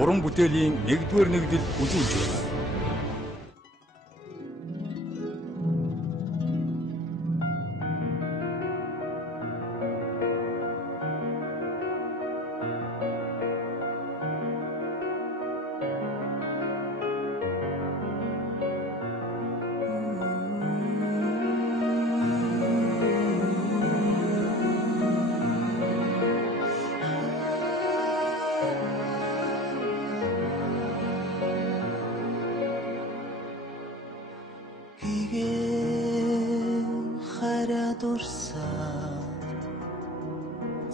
уран бүтээлийн нэгдүгээр нэгдэл үзүүлж байна.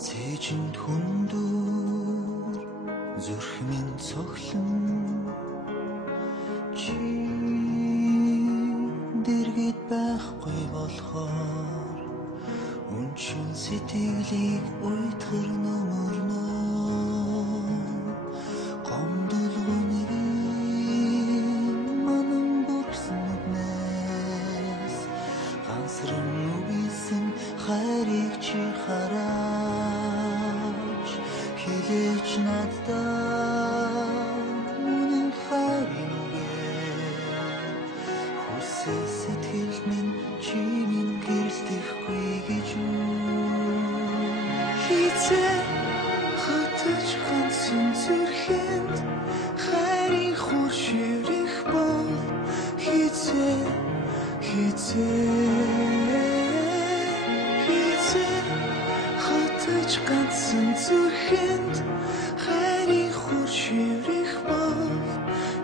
Цээжинд хүндүр зүрх минь цоглон чи дэргэд байхгүй болохоор үнчин сэтгэлийг уйтгар нөмөрнө гомдолгоныг манан бүрсэн үднэс гансран үгүйсэн хайрыг чи хараач хилээч надад үнэн хайрын хүсэл сэтгэл минь чи минь гэрэлтэхгүй гэж хизээ хатаж ганцхан зүрхэнд хайрын хур ширэх бол хизээ хатаж ганцхан зүрхэнд хайрын хур ширэх бол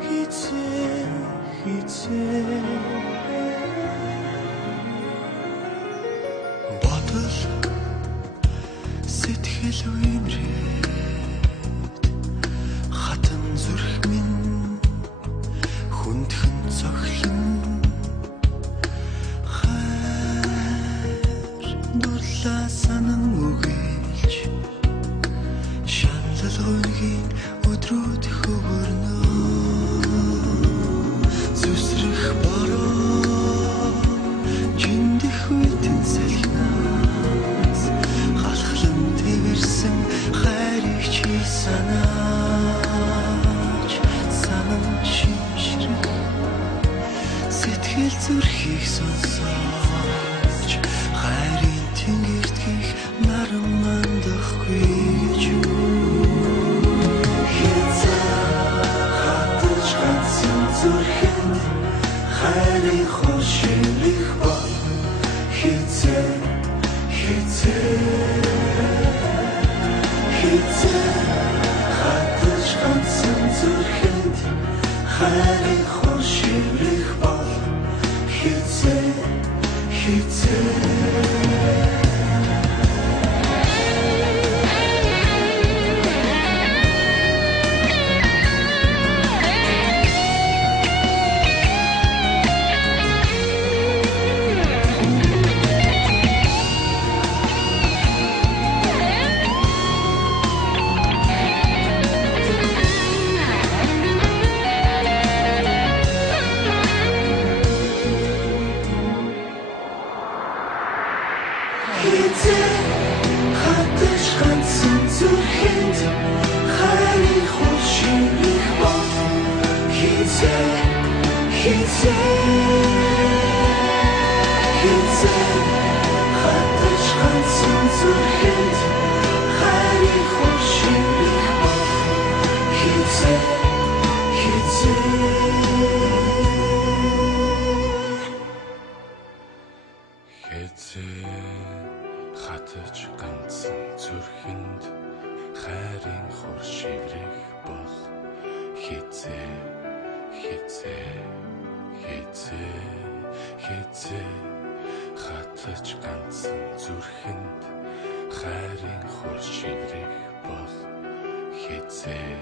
хизээ бодол сэтгэл үемрээд хатан зүрх минь хүндхэн цоглон дурлаа санан үгэлж шаналгүйн өдрүүд хөвөрнө зүсрэх бороо жиндэх үйтэн салхинаас галхлан тэрсэн хайрыг чи санаач санан шимшрэх сэтгэл зүрхийг сонсооч хайрын тэнгэртгийх наран мандахгүй гэж хатаж ганцхан зүрхэнд хайрын хур ширэх бол хизээ хатаж ганцхан зүрхэнд хайрын хур ширэх бол хизээ хатаж ганцхан зүрхэнд хайрын хур ширэх бол хизээ хатаж ганцхан зүрхэнд хайрын хур ширэх бол хизээ хатаж ганцхан зүрхэнд хайрын хур ширэх бол хизээ хатаж ганцхан зүрхэнд хайрын хур ширэх бол хизээ